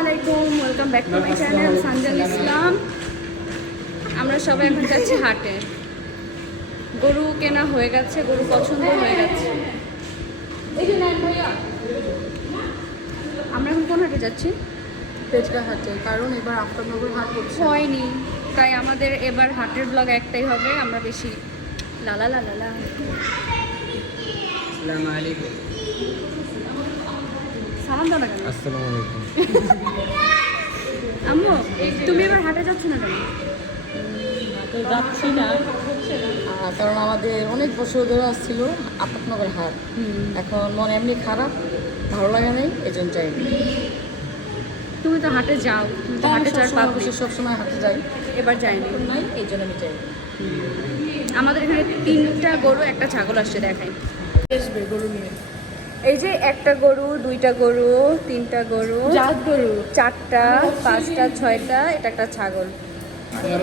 আলাইকুম welcome back channel সানজাল আমরা সবাই এখন যাচ্ছি হাটে। গরু কেনা হয়ে গেছে, গরু পছন্দ হয়ে গেছে। আমরা এখন কোন হাটে যাচ্ছি? পেজকা হাটে কারণ এবার আফতাবনগর হাট হচ্ছে। হয়নি তাই আমাদের এবার হাটের ব্লগ একটাই হবে আমরা বেশি লালা লালা লা আসসালামু আলাইকুম। সালাম দাও না আসসালামু আলাইকুম। আম্মু তুমি এবার হাটে যাচ্ছ না কেন? তো যাচ্ছি না। কারণ আমাদের অনেক বছর ধরে আসছিল আফতাবনগর হাট। এখন মন এমনি খারাপ ভালো লাগে নাই এই জন্য চাই তুমি তো হাটে যাও তুমি তো হাটে যাওয়ার পাবলিক। সবসময় হাটে যাই। এবার যাইনি এখন নাই এই জন্য আমি চাই আমাদের এখানে তিনটা গরু একটা ছাগল আসছে দেখাই। আসবে গরু নিয়ে। এই যে একটা গরু দুইটা গরু তিনটা গরু। গরু। চারটা পাঁচটা ছয়টা এটা একটা ছাগল।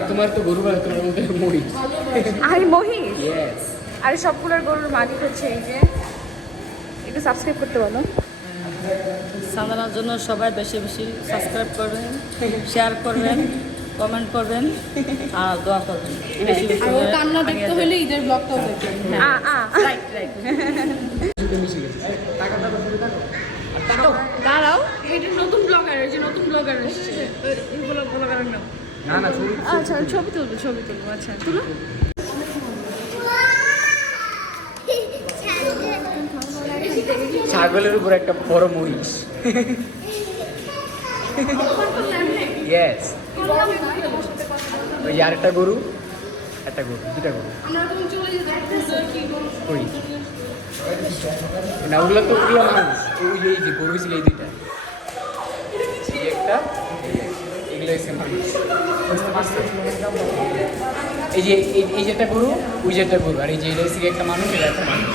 তোমার তো গরু বাড়ি তোমার মধ্যে মরিচ আরে মহিষ? আরে সবগুলোর গরুর মালিক হচ্ছে এই যে। একটু সাবস্ক্রাইব করতে বলো। সাধারণের জন্য সবাই বেশি বেশি সাবস্ক্রাইব করবেন শেয়ার করবেন কমেন্ট করবেন আর দোয়া করবেন। বেশি বেশি করে কান্না দেখতে হলে ঈদের ব্লগটাও দেখবেন। আ আ। রাইট রাইট টাকা টাকা দাঁড়াও। এটা নতুন ব্লগার এই যে নতুন ব্লগার এসেছে। এই ব্লগারের নাম। আচ্ছা ছবি তুলবো ছবি তুলবো। আচ্ছা তুলো। ছাগলের উপর একটা বড় মরিচ ইয়েস ওই আর একটা গরু একটা গরু দুটা গরু। ওই না ওগুলো তো ওগুলো মানুষ। ওই যে এই যে গরু ছিল এই দুইটা। এই একটা এগুলো হচ্ছে মানুষ। এই যে এই এই যে একটা গরু ওই যে একটা গরু আর এই যে এটা একটা মানুষ এটা একটা মানুষ।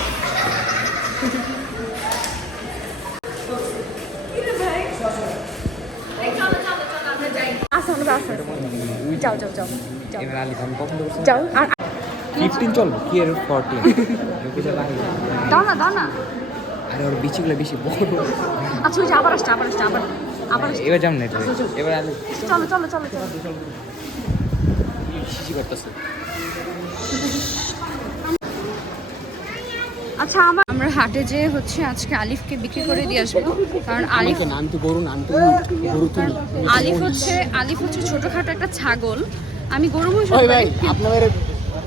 যাও যাও যাও যাও আর ফিফটিন চলবো? কি এর ফোরটিন দাও না দাও না। আরে ওর বিচিগুলো বেশি বড়। আচ্ছা আবার আসছে আবার আসছে আবার। আবার এবার যেমন এটা এবার। চলো চলো চলো চলো। করতেছে। আচ্ছা আমার আমরা হাটে যে হচ্ছে আজকে আলিফকে বিক্রি করে দিয়ে আসব কারণ আলিফ আমাকে তো গরু নাম তো গরু তুমি আলিফ হচ্ছে আলিফ হচ্ছে ছোটখাটো একটা ছাগল। আমি গরু মহিষ ভাই আপনাদের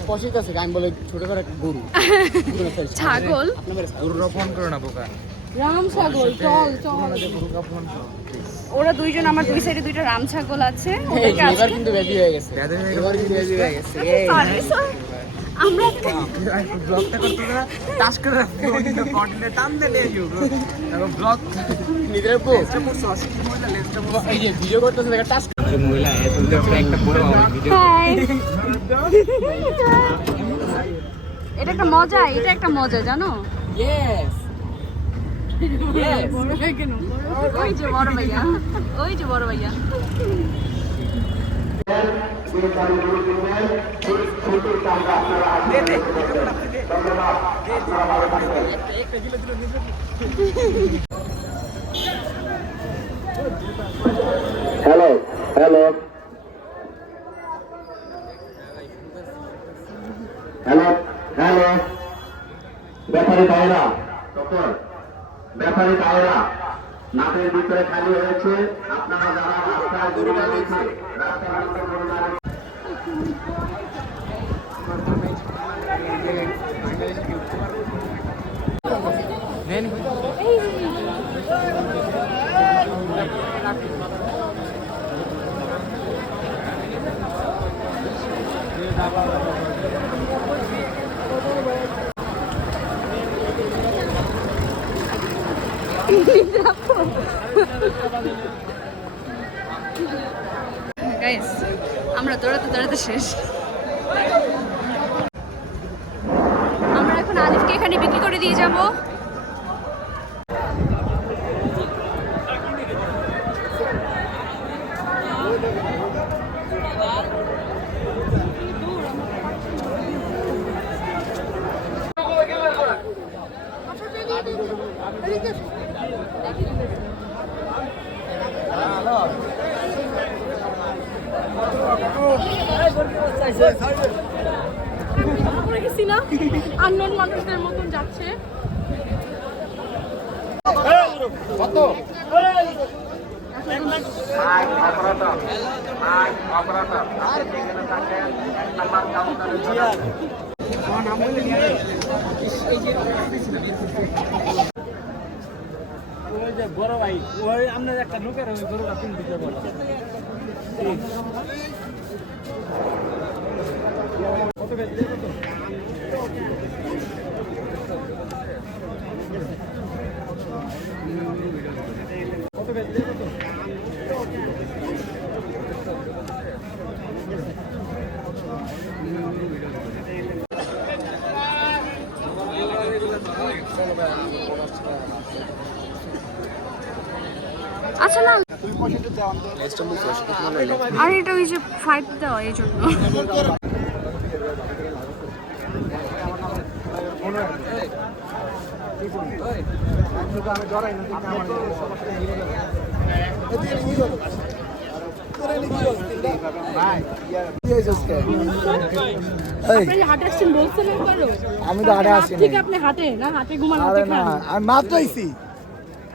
পছন্দ আছে আমি বলে ছোট করে একটা গরু। ছাগল। আপনাদের গরুরা ফোন করো না বোকা। রাম সাগর চল চল। গরুরা ফোন করো। ওরা দুইজন আমার দুই সাইডে দুইটা রাম ছাগল আছে ওদেরকে আজকে কিন্তু বেবি হয়ে গেছে। এবার কিন্তু হয়ে. আমরা ব্লগটা করতে না টাচ করে রাখতে কিন্তু কন্টিনিউ টান দে নিয়ে যাও তারপর ব্লগ নিজের পো এই যে ভিডিও করতেছে দেখা টাচ করে মহিলা এত একটা বড় ভিডিও এটা একটা মজা এটা একটা মজা জানো? ইয়েস ইয়েস ওই যে বড় ভাইয়া ওই যে বড় ভাইয়া হ্যালো হ্যালো হ্যালো হ্যালো ব্যাপারী তখন ব্যাপারী ভাইরা নাটের ভিতরে খালি হয়েছে। আপনারা যারা রাস্তায় গরু দৌড়াতে শেষ। আমরা এখন আলিফকে এখানে বিক্রি করে দিয়ে যাব। আমরা গেছি না মতন যাচ্ছে বড় ভাই, ওই আপনার একটা লোকের ওই গরুটা কিনতে বলছে আচ্ছা না? আর এটা ওই যে ফাইভ দেওয়া এই জন্য। আমি তো হাটে আসি ঠিক আপনি হাটে না? হাটে ঘুমান আমি মাত্র আইছি।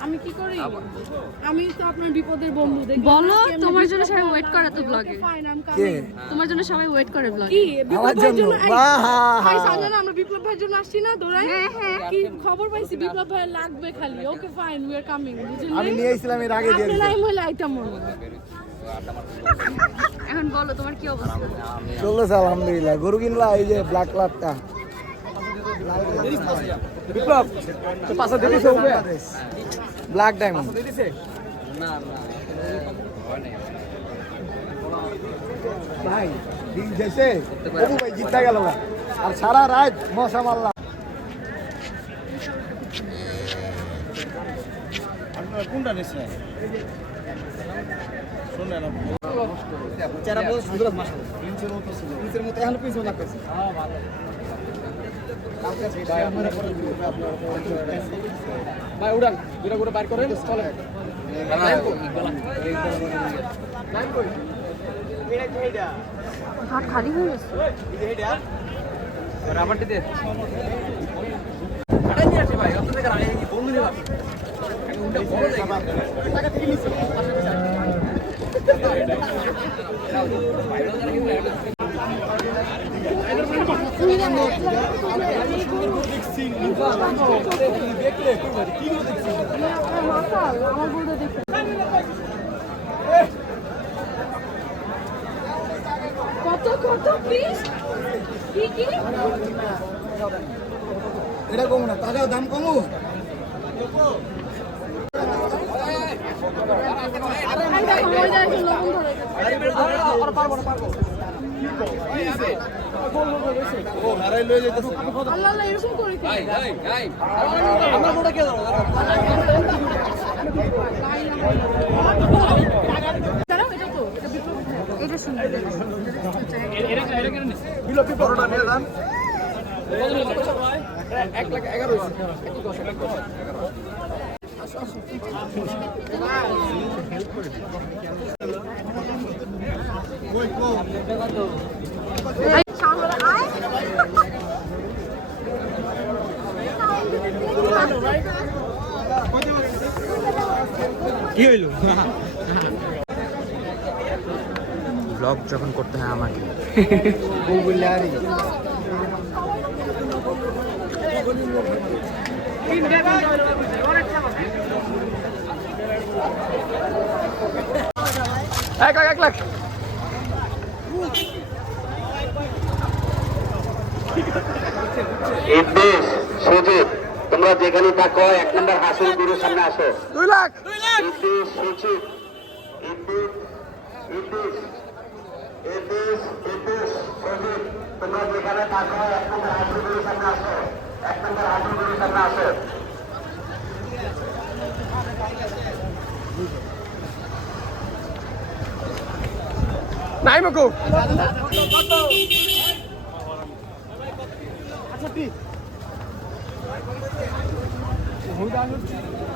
আমি কি করি? আমি তো আপনার বিপদের বন্ধু বলো তোমার জন্য সবাই ওয়েট করে তো ব্লগে তোমার জন্য সবাই ওয়েট করে ব্লগে কি? বিপ্লব আমার জন্য? সাজানো আমরা বিপ্লব ভাইয়ের জন্য আসছি না দৌড়াই। হ্যাঁ, হ্যাঁ। কি খবর পাইছি? বিপ্লব ভাই লাগবে খালি। Okay fine we are coming আমি নিয়ে আইছিলাম এর আগে দিয়ে। নাই হইলে আইতাম মনে এখন বলো তোমার কি অবস্থা? চলতেছে আলহামদুলিল্লাহ। গরু কিনলা এই যে ব্ল্যাক লাটটা বিপ্লব তো পাশে ব্ল্যাক ডায়মন্ড ভাই দিন বাবু ভাই জিতা গেল আর সারা রাত মশা মারলাম। কোনটা নিচ্ছে শুনে না। যারা বলে সুন্দর মাস প্রিন্সের মতো ছিল। প্রিন্সের মতো এখন প্রিন্স ভাই উড়ান। দুটা করে বাইর করেন ঘাট খালি হয়ে গেছে। ভাই অত থেকে বন্ধু নিয়ে বড় দেখি মাতাল আমার বলতে দেখে কত কত প্লিজ কি কি এটা কম না তাহলে দাম কমু এই দেখো ওই করে এক লাখ এগারো হয়েছে কি হইল? ব্লগ যখন করতে হয় আমাকে। এক লাখ এক লাখ। ইদ্রিস সুজিত তোমরা যেখানে থাকো এক নম্বর হাসিল গুরুর সামনে আসো। দুই লাখ। ইদ্রিস সুজিত ইদ্রিস ইদ্রিস ইদ্রিস ইদ্রিস সুজিত তোমরা যেখানে থাকো এক নম্বর হাসিল গুরুর সামনে আসো এক নম্বর হাসিল গুরুর সামনে আসো নাই মকু আল্লাহ তো বিপ্লব ভাই কত কিছু হাতাইতে পারে। আপনি তো দুজন মিলে একটা কিছু ঠিক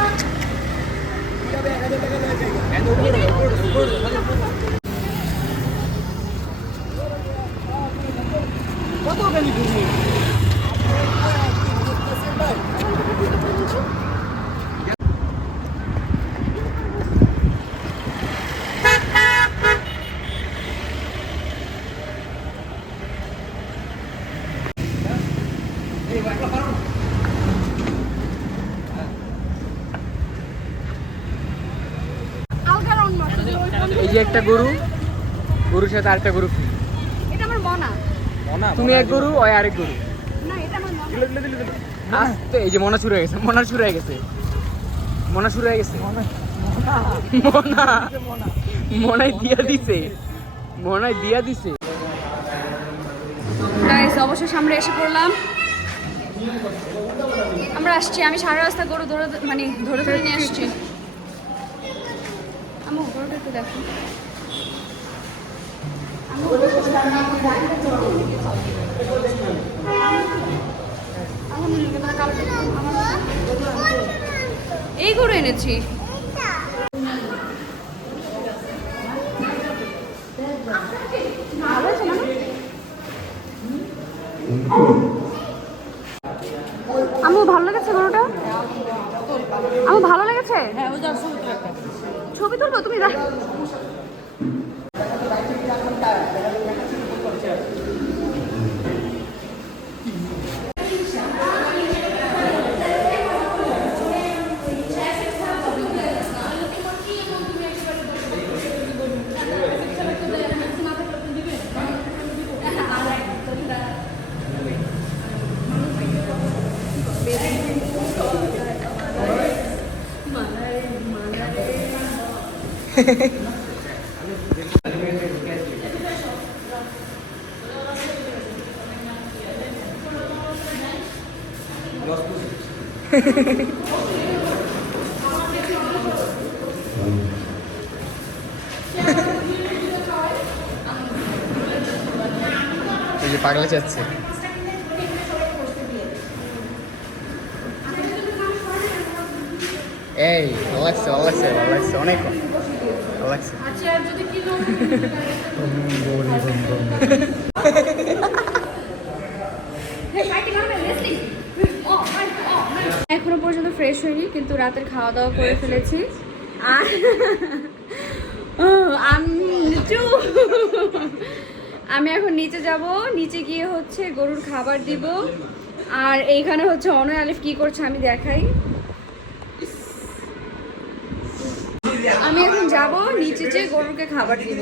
কত গানি ঘুমিয়ে একটা গরু গরুর সাথে আরেকটা গরু free। এটা আমার মনা। মনা তুমি এক গরু। ওই আরেক গরু। না এটা আমার মনা। আস্তে এই যে মনা শুরু হয়ে গেছে মনা শুরু হয়ে গেছে। মনা শুরু হয়ে গেছে। মনা মনা। মনায় দিয়া দিছে। মনায় দিয়া দিছে। গাইস অবশ্যই সামনে এসে পড়লাম। আমরা আসছি আমি সারা রাস্তা গরু ধরে মানে ধরে ধরে নিয়ে আসছি। আমার গরুটা একটু দেখো। আমার- এই করে এনেছি ভালো আছে না আমার ভালো লেগেছে গরুটা আমার ভালো লেগেছে ছবি তুলবো তুমি রাখ এই যে পাগলা যাচ্ছে। এই ভালো লাগছে ভালো অনেক লাগছে এখনও পর্যন্ত ফ্রেশ হয়নি কিন্তু রাতের খাওয়া দাওয়া করে ফেলেছি। আর আমি আমি এখন নিচে যাব নিচে গিয়ে হচ্ছে গরুর খাবার দিব। আর এইখানে হচ্ছে অনয় আলিফ কি করছে আমি দেখাই আমি এখন যাব যে গরুকে খাবার দিব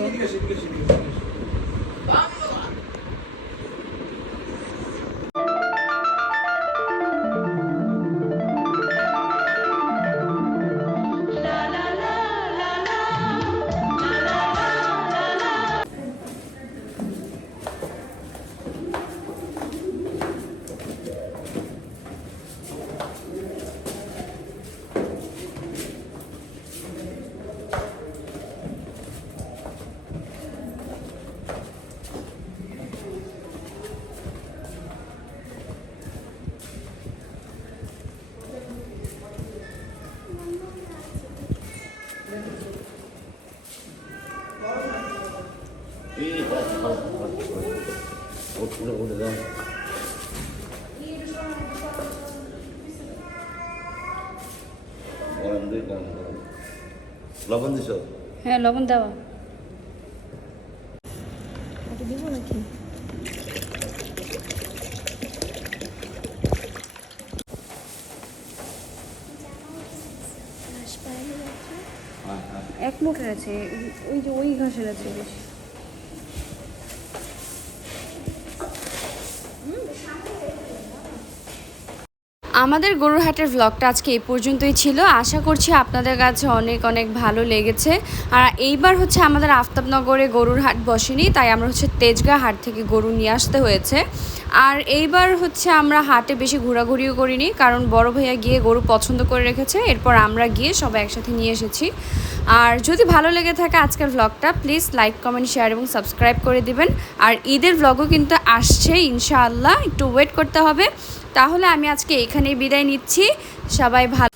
হ্যাঁ লবণ দেওয়া এক মুখে আছে ওই যে ওই ঘাসের আছে বেশি। আমাদের গরুরহাটের ভ্লগটা আজকে এই পর্যন্তই ছিল। আশা করছি আপনাদের কাছে অনেক অনেক ভালো লেগেছে। আর এইবার হচ্ছে আমাদের আফতাবনগরে গরুর হাট বসেনি, তাই আমরা হচ্ছে তেজগাঁ হাট থেকে গরু নিয়ে আসতে হয়েছে। আর এইবার হচ্ছে আমরা হাটে বেশি ঘোরাঘুরিও করিনি, কারণ বড় ভাইয়া গিয়ে গরু পছন্দ করে রেখেছে, এরপর আমরা গিয়ে সবাই একসাথে নিয়ে এসেছি। আর যদি ভালো লেগে থাকে আজকের ভ্লগটা প্লিজ লাইক কমেন্ট শেয়ার এবং সাবস্ক্রাইব করে দিবেন। আর ঈদের ভ্লগও কিন্তু আসছে ইনশাআল্লাহ। একটু ওয়েট করতে হবে। তাহলে আমি আজকে এখানেই বিদায় নিচ্ছি। সবাই ভালো